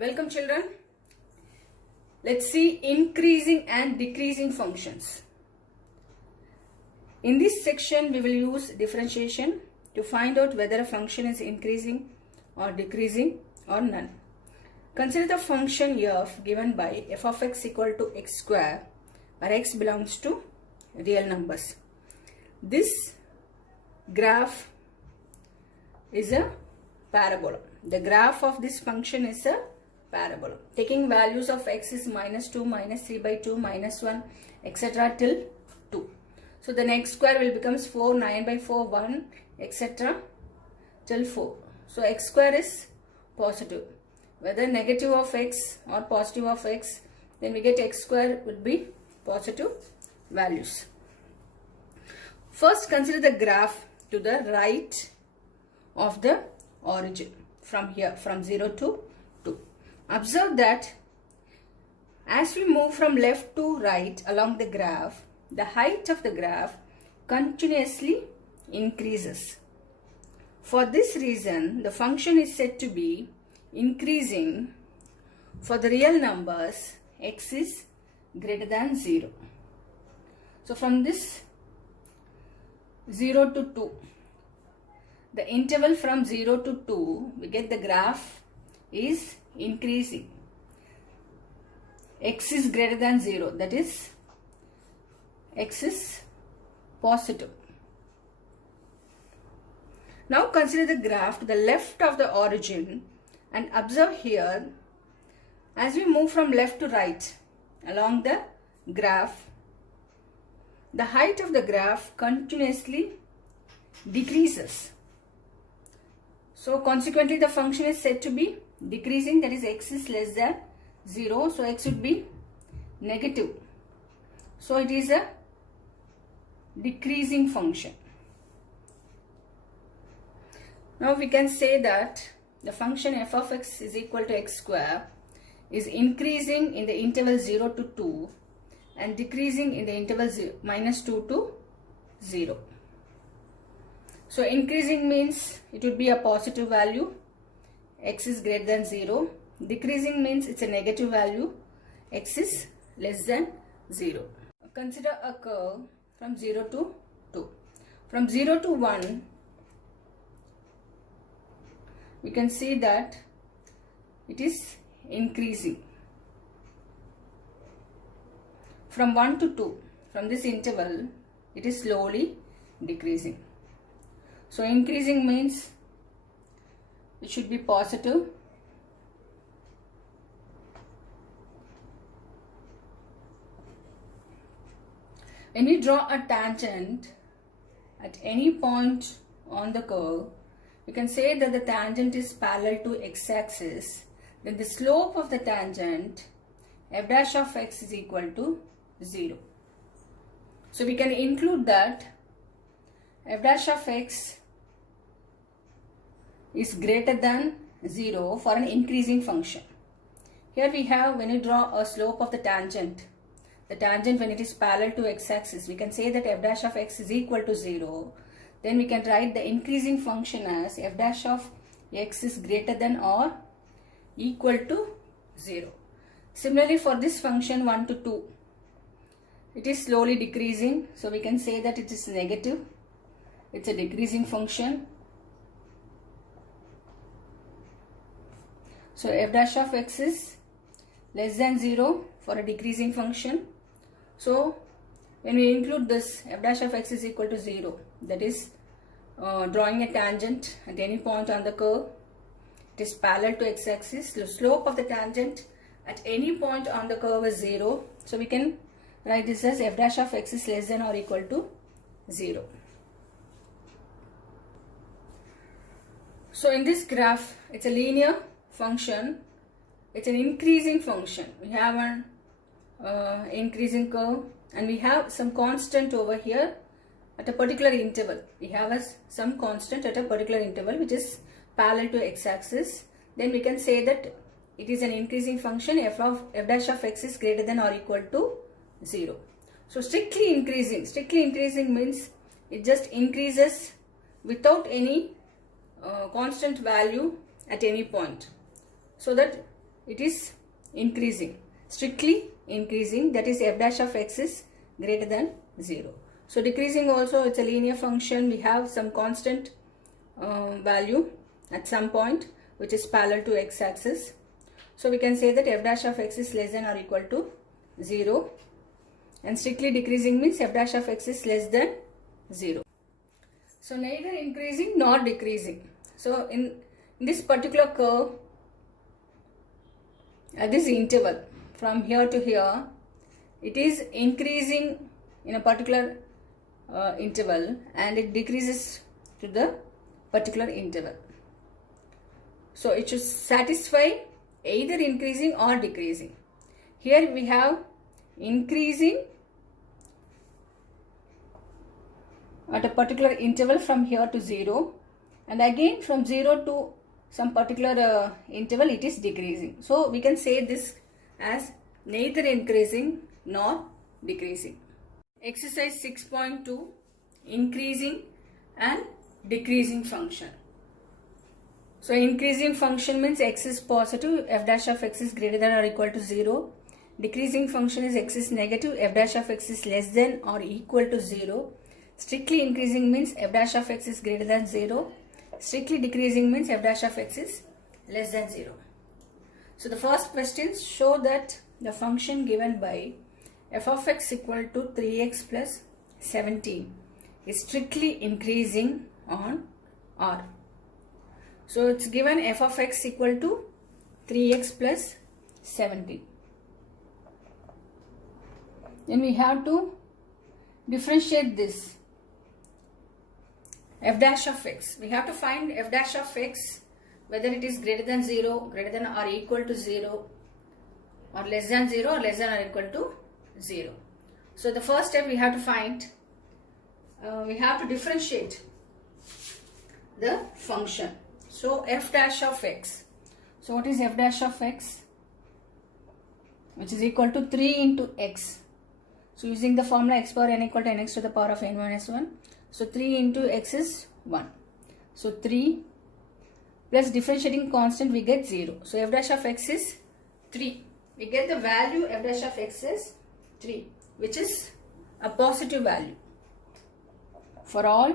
Welcome children. Let's see increasing and decreasing functions. In this section we will use differentiation to find out whether a function is increasing or decreasing or none. Consider the function f given by f of x equal to x square where x belongs to real numbers. This graph is a parabola. The graph of this function is a parabola. Taking values of x is -2, -3 by 2, -1, etc. till 2. So the next square will becomes 4, 9 by 4, 1, etc. till 4. So x square is positive. Whether negative of x or positive of x, then we get x square would be positive values. First consider the graph to the right of the origin from here, from 0 to 2. Observe that as we move from left to right along the graph, the height of the graph continuously increases. For this reason, the function is said to be increasing for the real numbers x is greater than 0. So from this 0 to 2, the interval from 0 to 2, we get the graph is increasing. X is greater than 0, that is x is positive. Now consider the graph to the left of the origin and observe here as we move from left to right along the graph, the height of the graph continuously decreases. So consequently the function is said to be decreasing, that is x is less than 0, so x would be negative. So it is a decreasing function. Now we can say that the function f of x is equal to x square is increasing in the interval 0 to 2 and decreasing in the interval -2 to 0. So increasing means it would be a positive value, x is greater than 0. Decreasing means it's a negative value, x is less than 0. Consider a curve from 0 to 2. From 0 to 1, we can see that it is increasing. From 1 to 2, from this interval, it is slowly decreasing. So increasing means it should be positive. When we draw a tangent at any point on the curve, we can say that the tangent is parallel to x-axis. Then the slope of the tangent f dash of x is equal to 0. So we can include that f dash of x is greater than 0 for an increasing function. Here we have, when you draw a slope of the tangent when it is parallel to x-axis, we can say that f dash of x is equal to 0. Then we can write the increasing function as f dash of x is greater than or equal to 0. Similarly for this function 1 to 2, it is slowly decreasing, so we can say that it is negative. It's a decreasing function. So f dash of x is less than 0 for a decreasing function. So when we include this f dash of x is equal to 0, that is drawing a tangent at any point on the curve, it is parallel to x-axis. The slope of the tangent at any point on the curve is 0. So we can write this as f dash of x is less than or equal to 0. So in this graph, it's a linear function. It's an increasing function. We have an increasing curve and we have some constant over here at a particular interval. We have some constant at a particular interval which is parallel to x-axis. Then we can say that it is an increasing function. F dash of x is greater than or equal to 0. So strictly increasing means it just increases without any constant value at any point. so that it is increasing, strictly increasing, that is f dash of x is greater than 0. So decreasing also, it's a linear function. We have some constant value at some point which is parallel to x axis. So we can say that f dash of x is less than or equal to 0, and strictly decreasing means f dash of x is less than 0. So neither increasing nor decreasing. So in this particular curve, at this interval from here to here, it is increasing in a particular interval and it decreases to the particular interval. So it should satisfy either increasing or decreasing. Here we have increasing at a particular interval from here to 0, and again from 0 to some particular interval it is decreasing. So we can say this as neither increasing nor decreasing. Exercise 6.2, increasing and decreasing function. So increasing function means x is positive, f dash of x is greater than or equal to 0. Decreasing function is x is negative, f dash of x is less than or equal to 0. Strictly increasing means f dash of x is greater than 0. Strictly decreasing means f dash of x is less than 0. So the first questions show that the function given by f of x equal to 3x plus 17 is strictly increasing on R. So it's given f of x equal to 3x plus 17. Then we have to differentiate this f dash of x. We have to find f dash of x, whether it is greater than 0, greater than or equal to 0, or less than 0 or less than or equal to 0. So the first step we have to find, we have to differentiate the function. So f dash of x. So what is f dash of x? Which is equal to 3 into x. So using the formula x power n equal to nx to the power of n minus 1. So 3 into x is 1. So 3 plus differentiating constant we get 0. So f dash of x is 3. We get the value f dash of x is 3, which is a positive value for all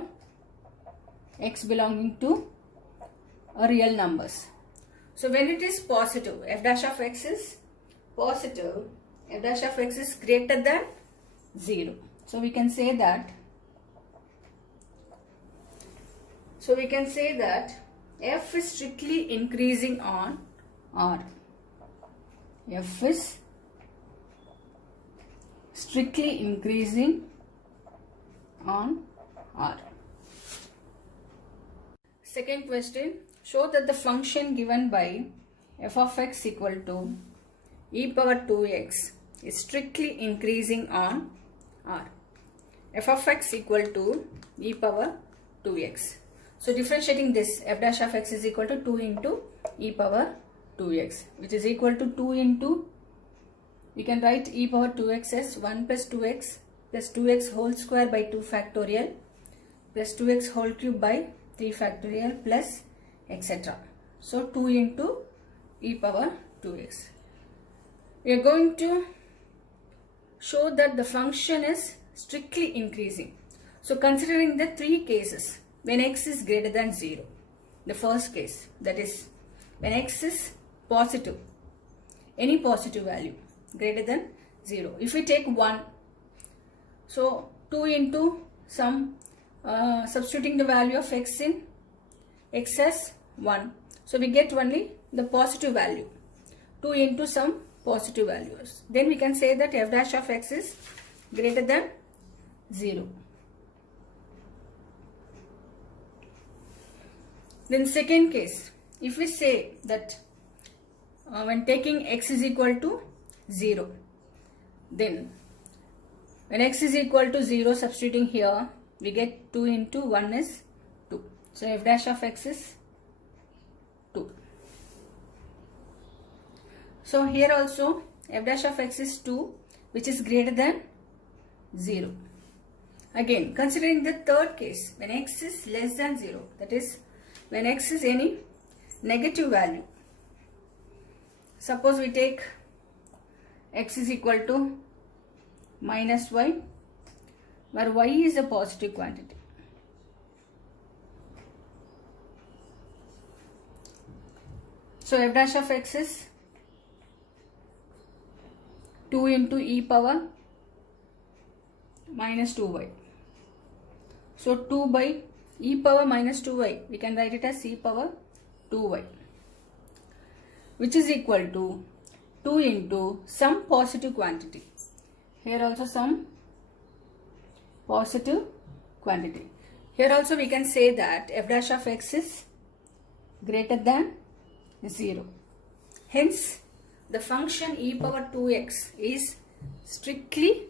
x belonging to real numbers. So when it is positive, f dash of x is positive, f dash of x is greater than 0. So we can say that f is strictly increasing on R. F is strictly increasing on R. Second question, show that the function given by f of x equal to e power 2x is strictly increasing on R. F of x equal to e power 2x. So differentiating this, f dash of x is equal to 2 into e power 2x, which is equal to 2 into, we can write e power 2x as 1 plus 2x plus 2x whole square by 2 factorial plus 2x whole cube by 3 factorial plus etc. So 2 into e power 2x. We are going to show that the function is strictly increasing. So considering the three cases, when x is greater than 0, the first case, that is when x is positive, any positive value greater than 0. If we take 1, so 2 into some substituting the value of x in x as 1, so we get only the positive value, 2 into some positive values. Then we can say that f dash of x is greater than 0. Then second case, if we say that when taking x is equal to 0, then when x is equal to 0, substituting here, we get 2 into 1 is 2. So f dash of x is 2. So here also f dash of x is 2, which is greater than 0. Again, considering the third case, when x is less than 0, that is when x is any negative value. Suppose we take x is equal to minus y, where y is a positive quantity. So f dash of x is 2 into e power minus 2y. So 2 by e power minus 2y, we can write it as e power 2y, which is equal to 2 into some positive quantity. Here also some positive quantity. Here also we can say that f dash of x is greater than 0. Hence, the function e power 2x is strictly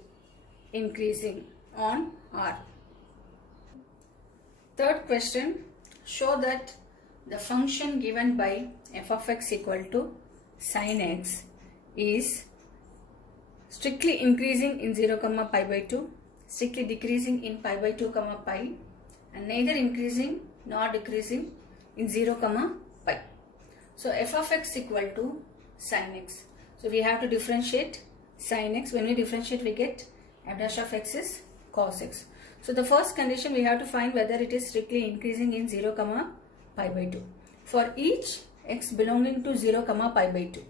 increasing on R. Third question, show that the function given by f of x equal to sin x is strictly increasing in 0, pi by 2, strictly decreasing in pi by 2, pi, and neither increasing nor decreasing in 0, pi. So f of x equal to sin x. So we have to differentiate sin x. When we differentiate, we get f dash of x is cos x. So the first condition, we have to find whether it is strictly increasing in 0, pi by 2. For each x belonging to 0, pi by 2.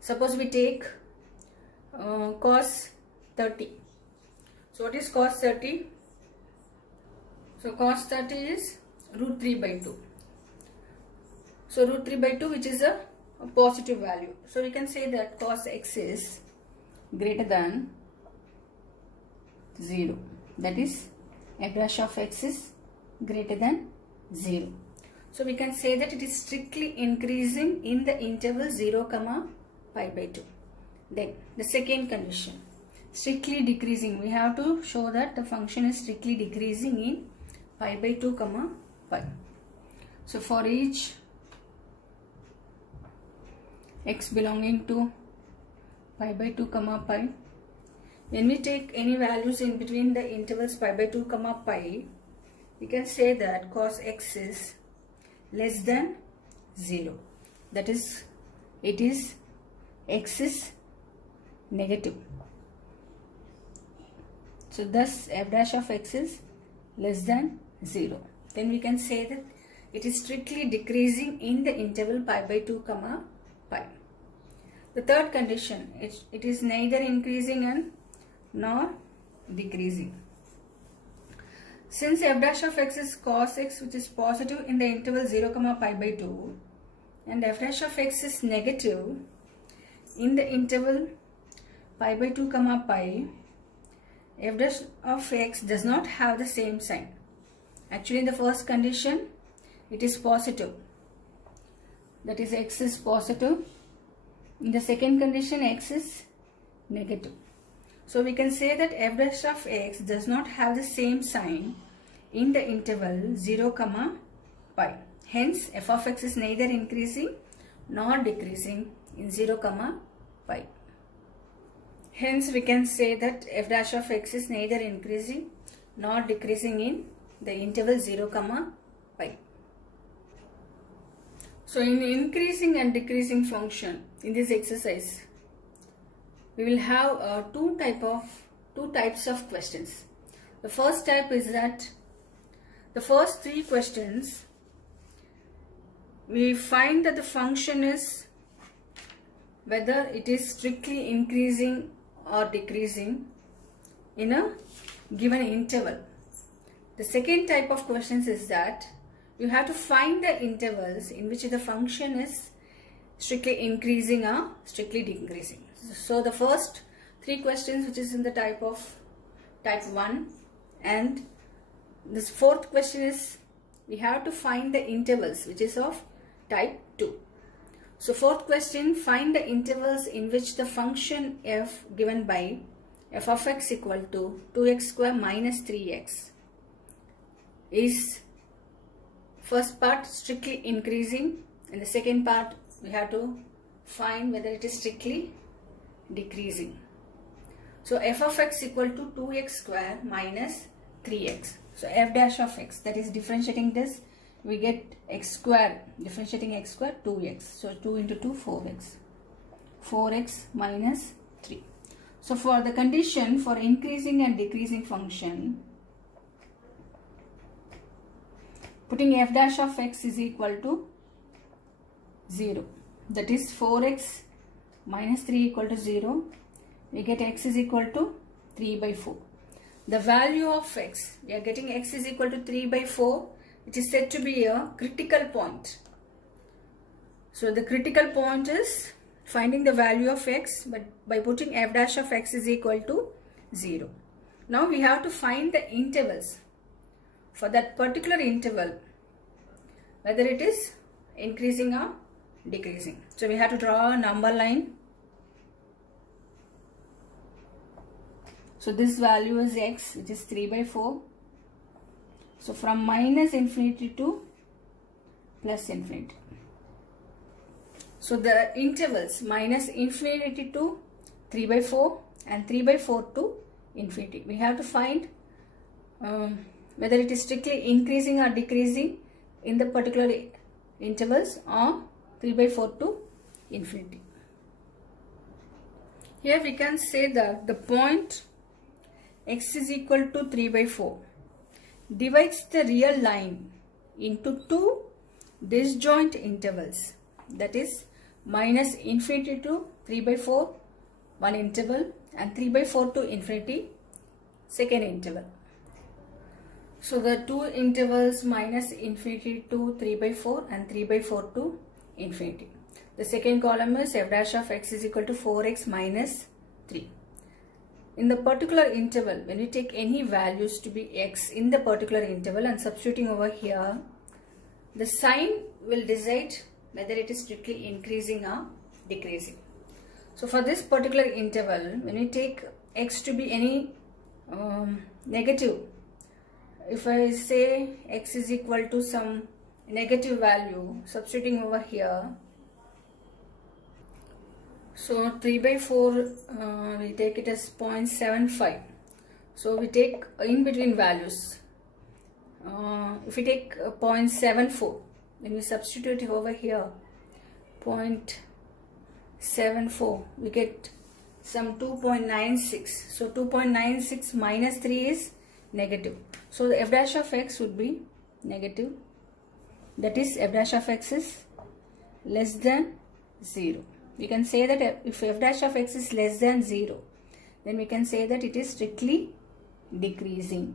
Suppose we take cos 30. So what is cos 30? So cos 30 is root 3 by 2. So root 3 by 2, which is a positive value. So we can say that cos x is greater than 0. That is, f dash of x is greater than 0. So we can say that it is strictly increasing in the interval 0, pi by 2. Then the second condition, strictly decreasing. We have to show that the function is strictly decreasing in pi by 2, pi. So for each x belonging to pi by 2, pi, when we take any values in between the intervals pi by 2, pi, we can say that cos x is less than 0. That is, it is x is negative. So thus f dash of x is less than 0. Then we can say that it is strictly decreasing in the interval pi by 2, pi. The third condition, it is neither increasing and nor decreasing. Since f dash of x is cos x, which is positive in the interval 0, pi by 2, and f dash of x is negative in the interval pi by 2, pi, f dash of x does not have the same sign. Actually, in the first condition, it is positive. That is, x is positive. In the second condition, x is negative. So we can say that f dash of x does not have the same sign in the interval 0, pi. Hence, f of x is neither increasing nor decreasing in 0, pi. Hence, we can say that f dash of x is neither increasing nor decreasing in the interval 0, pi. So in increasing and decreasing function in this exercise, we will have two types of questions. The first type is that the first three questions, we find that the function is whether it is strictly increasing or decreasing in a given interval. The second type of questions is that you have to find the intervals in which the function is strictly increasing or strictly decreasing. So the first three questions, which is in the type 1, and this fourth question is we have to find the intervals, which is of type 2. So fourth question, find the intervals in which the function f given by f of x equal to 2x square minus 3x is first part strictly increasing, and the second part we have to find whether it is strictly decreasing. So f of x equal to 2x square minus 3x. So f dash of x, that is differentiating this, we get x square, differentiating x square 2x. So 2 into 2, 4x. 4x minus 3. So for the condition for increasing and decreasing function, putting f dash of x is equal to 0. That is 4x minus 3 equal to 0. We get x is equal to 3 by 4. The value of x, we are getting x is equal to 3 by 4, which is said to be a critical point. So the critical point is finding the value of x, but by putting f dash of x is equal to 0. Now we have to find the intervals for that particular interval, whether it is increasing or decreasing. So we have to draw a number line. So this value is x, which is 3 by 4. So from minus infinity to plus infinity. So the intervals minus infinity to 3 by 4 and 3 by 4 to infinity. We have to find whether it is strictly increasing or decreasing in the particular intervals, or 3 by 4 to infinity. Here we can say that the point x is equal to 3 by 4 divides the real line into two disjoint intervals, that is minus infinity to 3 by 4 one interval and 3 by 4 to infinity second interval. So the two intervals minus infinity to 3 by 4 and 3 by 4 to infinity. The second column is f dash of x is equal to 4x minus 3. In the particular interval, when we take any values to be x in the particular interval and substituting over here, the sign will decide whether it is strictly increasing or decreasing. So for this particular interval, when we take x to be any negative, if I say x is equal to some negative value, substituting over here, so 3 by 4 we take it as 0.75. So we take in between values. If we take 0.74, when we substitute over here 0.74, we get some 2.96. So 2.96 minus 3 is negative. So the f dash of x would be negative. That is f dash of x is less than 0. We can say that if f dash of x is less than 0, then we can say that it is strictly decreasing.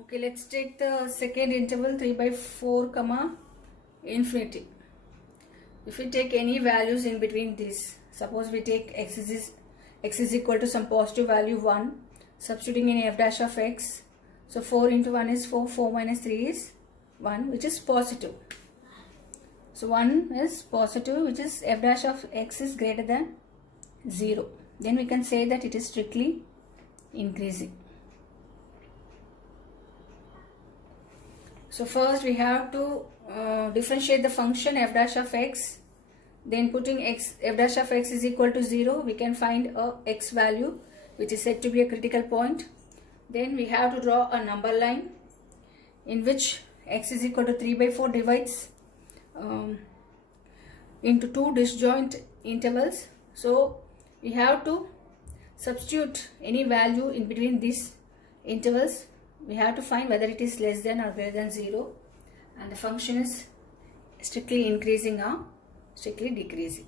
Okay, let's take the second interval 3 by 4 comma infinity. If we take any values in between these, suppose we take x is equal to some positive value 1, substituting in f dash of x. So 4 into 1 is 4, 4 minus 3 is 1, which is positive. So 1 is positive, which is f dash of x is greater than 0. Then we can say that it is strictly increasing. So first we have to differentiate the function f dash of x. Then putting f dash of x is equal to 0, we can find a x value which is said to be a critical point. Then we have to draw a number line in which x is equal to 3 by 4 divides into two disjoint intervals. So we have to substitute any value in between these intervals. We have to find whether it is less than or greater than 0, and the function is strictly increasing or strictly decreasing.